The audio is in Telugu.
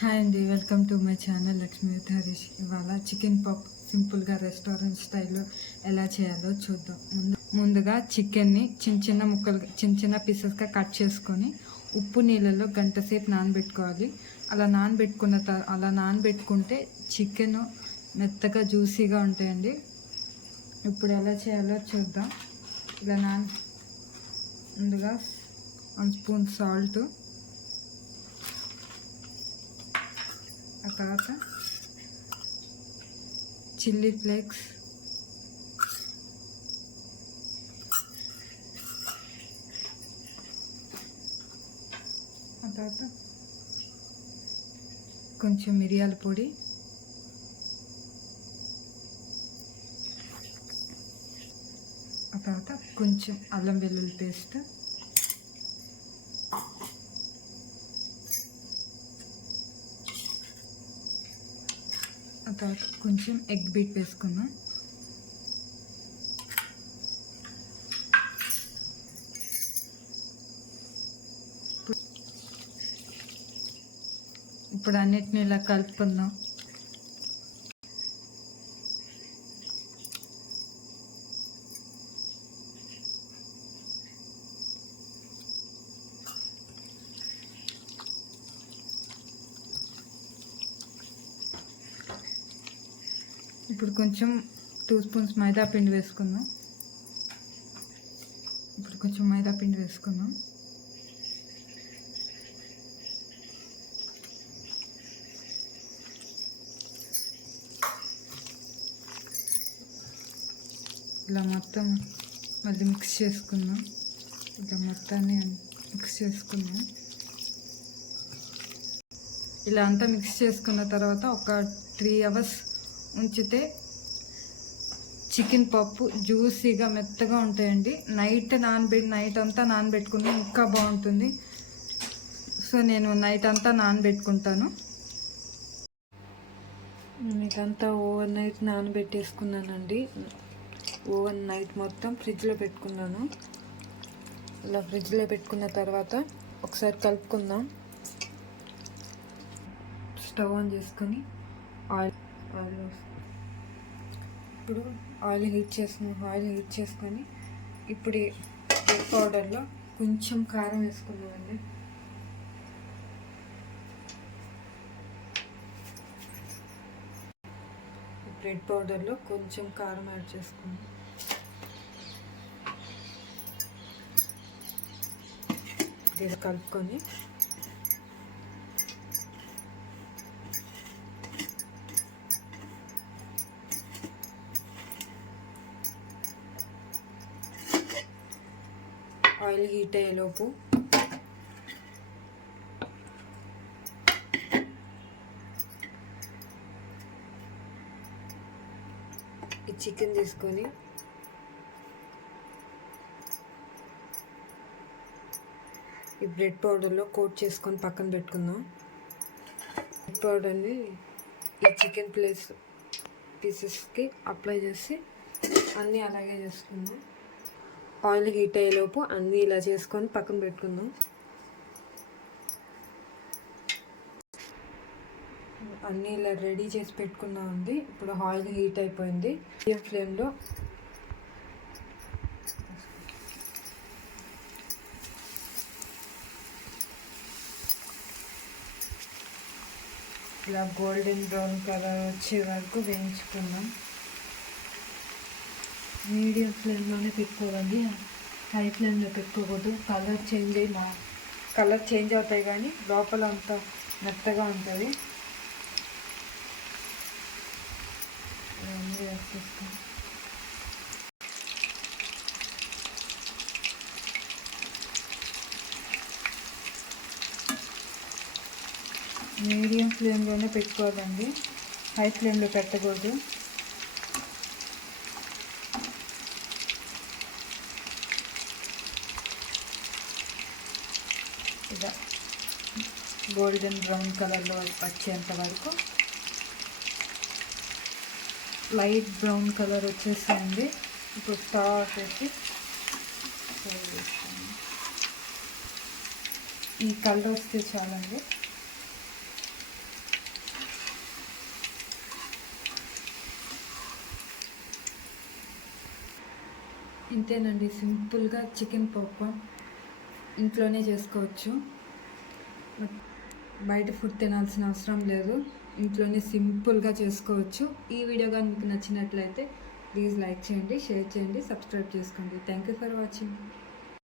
హాయ్ అండి, welcome to my channel Lakshmi with Harish. ఇవాళ చికెన్ పప్ సింపుల్గా రెస్టారెంట్ స్టైల్లో ఎలా చేయాలో చూద్దాం. ముందుగా చికెన్ని చిన్న ముక్కలు చిన్న పీసెస్గా కట్ చేసుకొని ఉప్పు నీళ్ళలో గంట సేపు నానబెట్టుకోవాలి. అలా నానబెట్టుకుంటే చికెన్ మెత్తగా జ్యూసీగా ఉంటాయండి. ఇప్పుడు ఎలా చేయాలో చూద్దాం. ముందుగా 1 స్పూన్ సాల్ట్, ఆ తర్వాత చిల్లీ ఫ్లేక్స్, ఆ తర్వాత కొంచెం మిరియాల పొడి, ఆ తర్వాత కొంచెం అల్లం వెల్లుల్లి పేస్ట్, ఆ తర్వాత కొంచెం ఎగ్ బీట్ వేసుకుందాం. ఇప్పుడు అన్నిటిని ఇలా కలుపుకుందాం. ఇప్పుడు కొంచెం 2 స్పూన్స్ మైదా పిండి వేసుకుందాం. ఇలా మొత్తం మళ్ళీ మిక్స్ చేసుకుందాం. ఇలా అంతా మిక్స్ చేసుకున్న తర్వాత ఒక 3 అవర్స్ ఉంచితే చికెన్ పప్పు జ్యూసీగా మెత్తగా ఉంటాయండి. నైట్ అంతా నానబెట్టుకుని ఇంకా బాగుంటుంది. సో నేను నైట్ అంతా నానబెట్టుకుంటాను. ఇదంతా ఓవర్ నైట్ నానబెట్టేసుకున్నానండి. ఓవర్ నైట్ మొత్తం ఫ్రిడ్జ్లో పెట్టుకున్నాను. ఇలా ఫ్రిడ్జ్లో పెట్టుకున్న తర్వాత ఒకసారి కలుపుకుందాం. స్టవ్ ఆన్ చేసుకొని ఇప్పుడు ఆయిల్ హీట్ చేసుకొని ఇప్పుడు బ్రెడ్ పౌడర్లో కొంచెం కారం వేసుకున్నామండి. బ్రెడ్ పౌడర్లో కొంచెం కారం యాడ్ చేసుకున్నాం. ఇది కలుపుకొని ఆయిల్ హీట్ అయ్యేలోపు ఈ చికెన్ తీసుకొని ఈ బ్రెడ్ పౌడర్లో కోట్ చేసుకొని పక్కన పెట్టుకుందాం. బ్రెడ్ పౌడర్ని ఈ చికెన్ పీసెస్కి అప్లై చేసి అన్నీ అలాగే చేసుకుందాం. ఆయిల్ హీట్ అయ్యేలోపు అన్నీ ఇలా చేసుకొని పక్కన పెట్టుకుందాం. అన్నీ ఇలా రెడీ చేసి పెట్టుకున్నామండి. ఇప్పుడు ఆయిల్ హీట్ అయిపోయింది. మీడియం ఫ్లేమ్లో ఇలా గోల్డెన్ బ్రౌన్ కలర్ వచ్చే వరకు వేయించుకుందాం. మీడియం ఫ్లేమ్లోనే పెట్టుకోవాలి, హై ఫ్లేమ్లో పెట్టుకోకూడదు. కలర్ చేంజ్ అవుతాయి కానీ లోపల అంతా మెత్తగా ఉంటుంది. ఇవన్నీ వేసేస్తాం. మీడియం ఫ్లేమ్లోనే పెట్టుకోవాలండి, హై ఫ్లేమ్లో పెట్టకూడదు. ఇలా గోల్డెన్ బ్రౌన్ కలర్లో వచ్చేంత వరకు, లైట్ బ్రౌన్ కలర్ వచ్చేసేయండి. ఇప్పుడు స్టవ్ ఆఫ్ చేసి ఈ కలర్ వస్తే చాలండి. ఇంతేనండి, సింపుల్గా చికెన్ పాప్కార్న్ ఇంట్లోనే చేసుకోవచ్చు. బయట ఫుడ్ తినాల్సిన అవసరం లేదు, ఇంట్లోనే సింపుల్గా చేసుకోవచ్చు. ఈ వీడియో కానీ మీకు నచ్చినట్లయితే ప్లీజ్ లైక్ చేయండి, షేర్ చేయండి, సబ్స్క్రైబ్ చేసుకోండి. Thank you for watching.